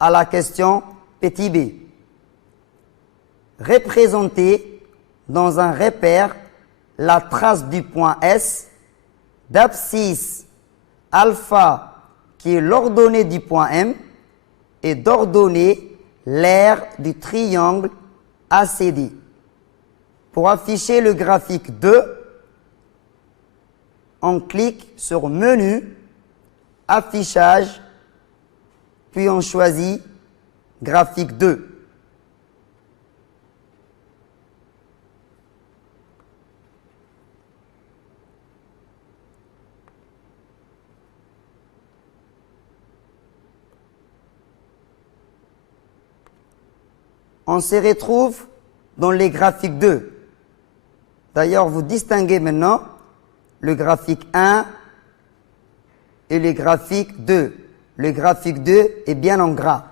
à la question petit b. Représenter dans un repère la trace du point S d'abscisse alpha qui est l'ordonnée du point M et d'ordonner l'aire du triangle ACD. Pour afficher le graphique 2, on clique sur Menu, Affichage, puis on choisit Graphique 2. On se retrouve dans les graphiques 2. D'ailleurs, vous distinguez maintenant le graphique 1 et le graphique 2. Le graphique 2 est bien en gras.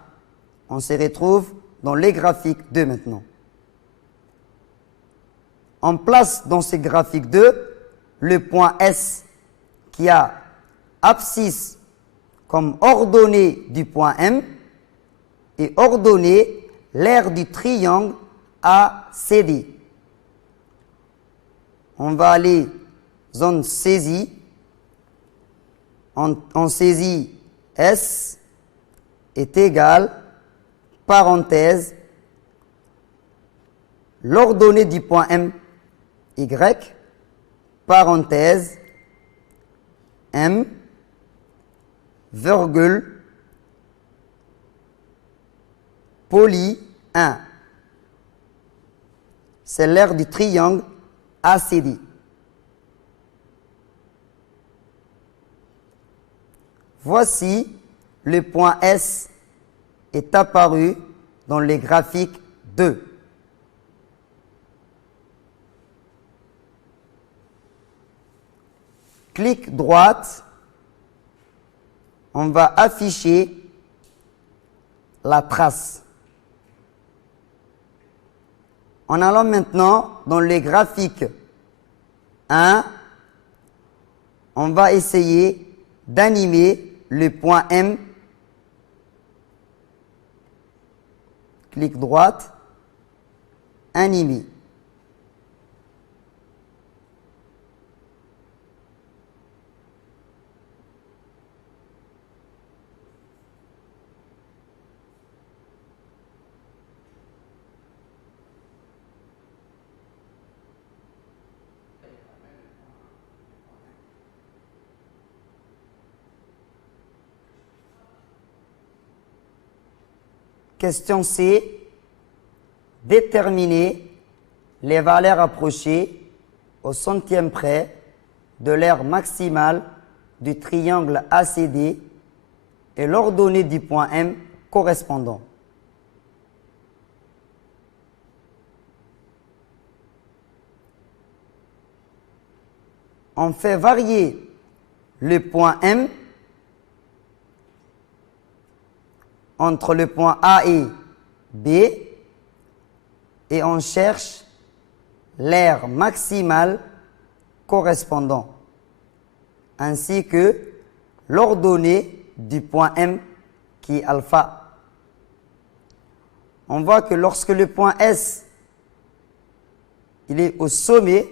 On se retrouve dans les graphiques 2 maintenant. On place dans ce graphique 2 le point S qui a abscisse comme ordonnée du point M et ordonnée l'aire du triangle ACD. On va aller zone saisie. On saisit S est égal, parenthèse, l'ordonnée du point M, Y, parenthèse, M, virgule, poly 1. C'est l'aire du triangle ACD. Voici le point S est apparu dans les graphiques 2. Clic droite, on va afficher la trace. En allant maintenant dans les graphiques 1, on va essayer d'animer le point M. Clic droite, animer. Question C. Déterminer les valeurs approchées au centième près de l'aire maximale du triangle ACD et l'ordonnée du point M correspondant. On fait varier le point M entre le point A et B et on cherche l'aire maximale correspondant ainsi que l'ordonnée du point M qui est alpha. On voit que lorsque le point S il est au sommet,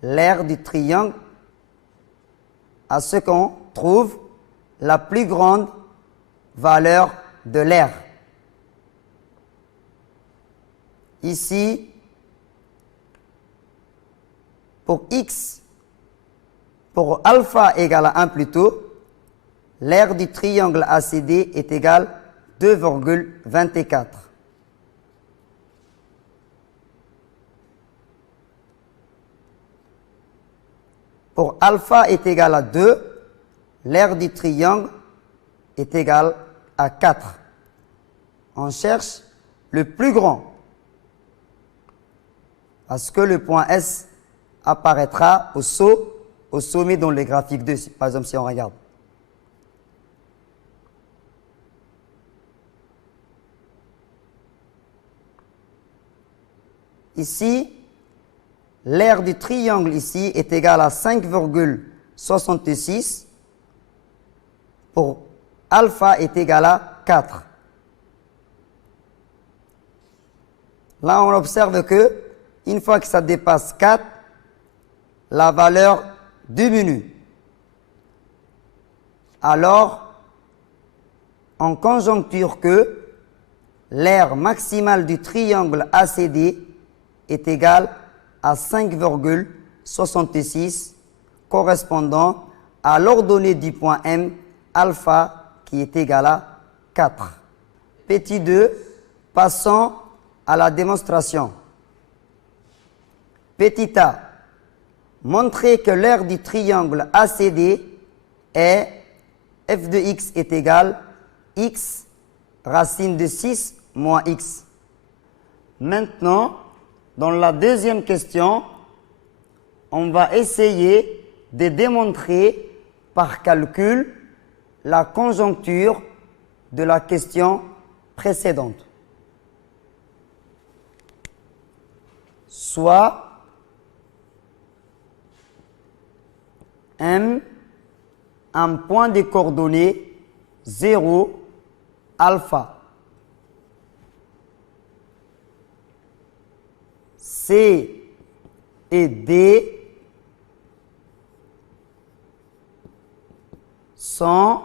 l'aire du triangle à ce qu'on trouve la plus grande valeur de l'aire. Ici, pour x, pour alpha égale à 1 plutôt, l'aire du triangle ACD est égale à 2,24. Pour alpha est égal à 2, l'aire du triangle est égale à 4. On cherche le plus grand parce que le point S apparaîtra au sommet dans les graphiques 2, par exemple si on regarde. Ici, l'aire du triangle ici est égale à 5,66. Pour alpha est égal à 4. Là, on observe que, une fois que ça dépasse 4, la valeur diminue. Alors, en conjoncture que l'aire maximale du triangle ACD est égale à 5,66, correspondant à l'ordonnée du point M, alpha, qui est égal à 4. Petit 2, passons à la démonstration. Petit a, montrer que l'aire du triangle ACD est f de x est égal x racine de 6 moins x. Maintenant, dans la deuxième question, on va essayer de démontrer par calcul la conjoncture de la question précédente. Soit M, un point de coordonnées 0, alpha. C et D sont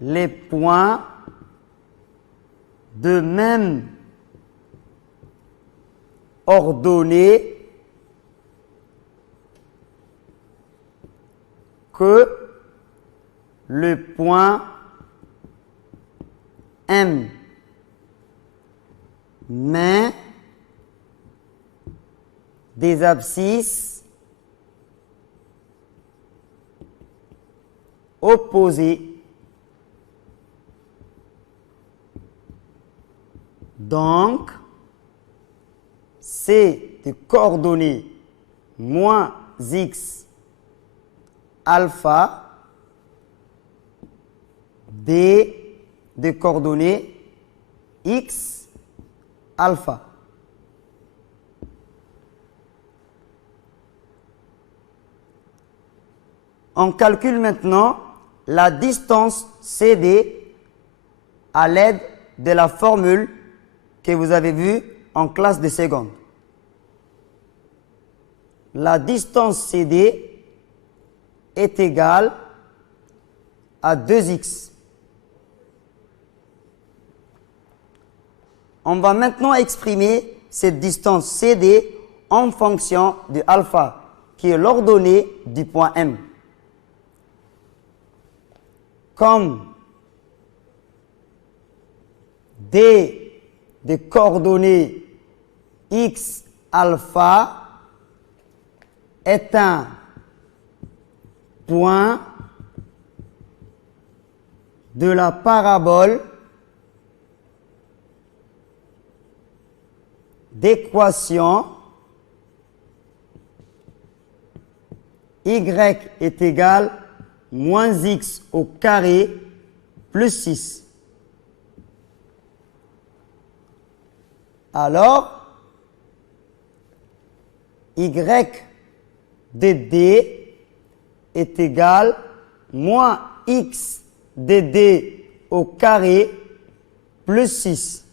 les points de même ordonnée que le point M, mais des abscisses opposées. Donc, C de coordonnées moins x alpha, D de coordonnées x alpha. On calcule maintenant la distance CD à l'aide de la formule que vous avez vue en classe de seconde. La distance CD est égale à 2x. On va maintenant exprimer cette distance CD en fonction de alpha, qui est l'ordonnée du point M. Comme D de coordonnées x alpha est un point de la parabole d'équation y est égal moins x au carré plus 6. Alors, y de d est égal moins x de d au carré plus 6.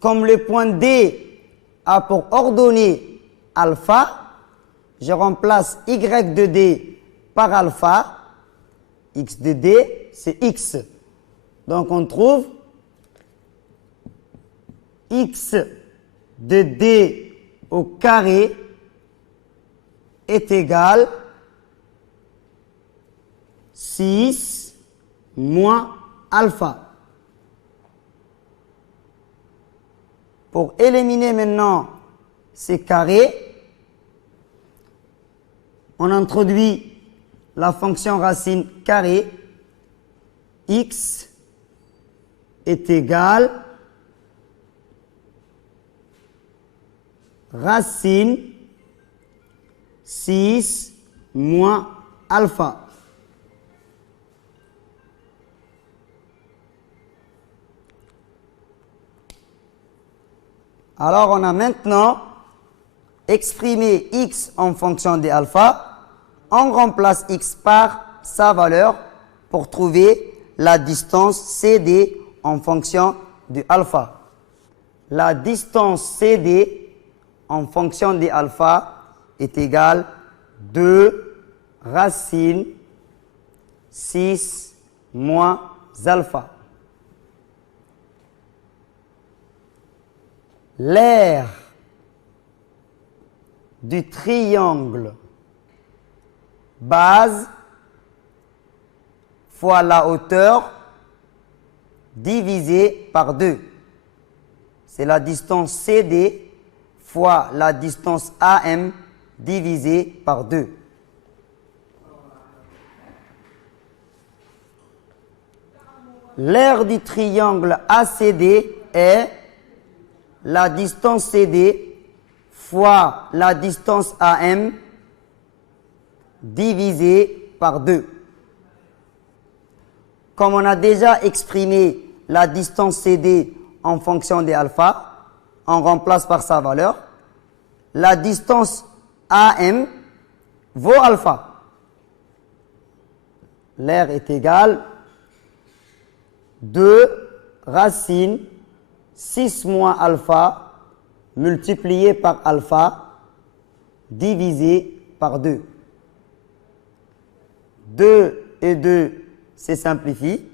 Comme le point D a pour ordonnée alpha, je remplace y de d par alpha. X de d, c'est x. Donc on trouve x de d au carré est égal 6 moins alpha. Pour éliminer maintenant ces carrés, on introduit la fonction racine carrée. X est égal racine 6 moins alpha. Alors, on a maintenant exprimé x en fonction de alpha. On remplace x par sa valeur, pour trouver la distance CD en fonction du alpha. La distance CD en fonction de alpha est égale 2 racine 6 moins alpha. L'aire du triangle base fois la hauteur divisé par 2. C'est la distance CD fois la distance AM divisé par 2. L'aire du triangle ACD est la distance CD fois la distance AM divisé par 2. Comme on a déjà exprimé la distance CD en fonction des alpha, on remplace par sa valeur. La distance AM vaut alpha. L'aire est égale 2 racine 6 moins alpha multiplié par alpha divisé par 2. 2 et 2 se simplifient.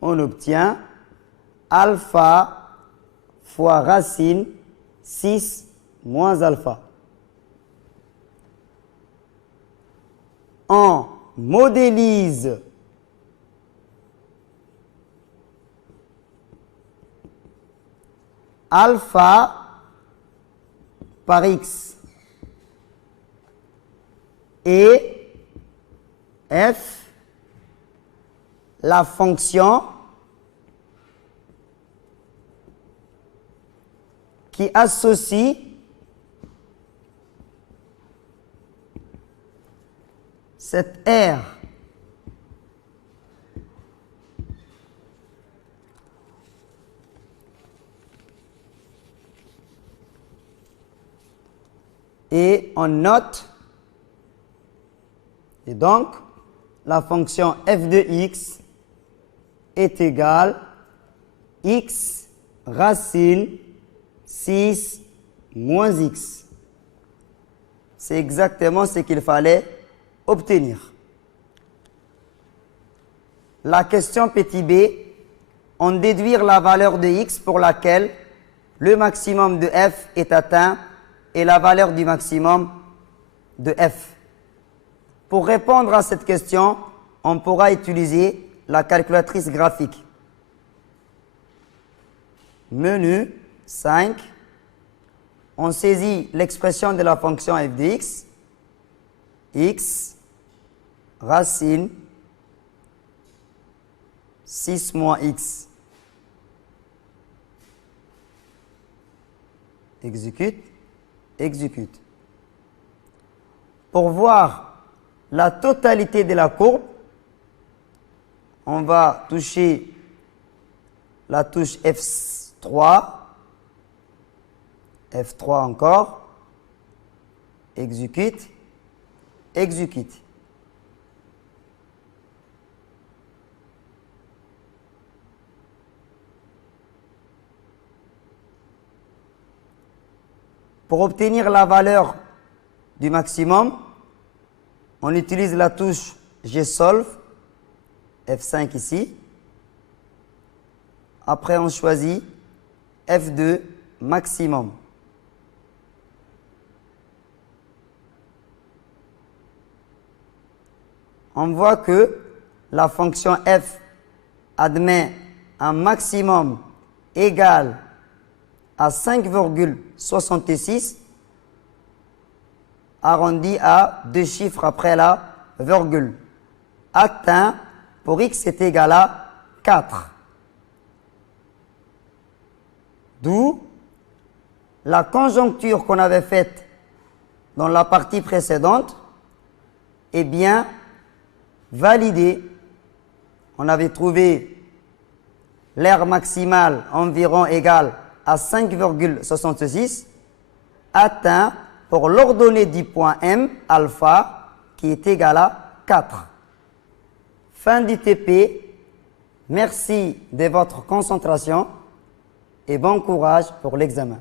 On obtient alpha fois racine 6 moins alpha. On modélise alpha par x et f, la fonction qui associe cette R et on note, et donc la fonction f de x est égale x racine 6 moins x. C'est exactement ce qu'il fallait obtenir. La question petit b, on déduire la valeur de x pour laquelle le maximum de f est atteint et la valeur du maximum de f. Pour répondre à cette question, on pourra utiliser la calculatrice graphique. Menu 5, on saisit l'expression de la fonction f de x racine 6 moins x. Exécute. Pour voir la totalité de la courbe, on va toucher la touche F3 encore, exécute. Pour obtenir la valeur du maximum, on utilise la touche Gsolve, F5 ici. Après, on choisit F2 maximum. On voit que la fonction f admet un maximum égal à 5,66 arrondi à 2 chiffres après la virgule. Atteint pour x est égal à 4. D'où la conjoncture qu'on avait faite dans la partie précédente est bien validée. On avait trouvé l'aire maximale environ égale à 5,66 atteint pour l'ordonnée du point M, alpha, qui est égal à 4. Fin du TP. Merci de votre concentration et bon courage pour l'examen.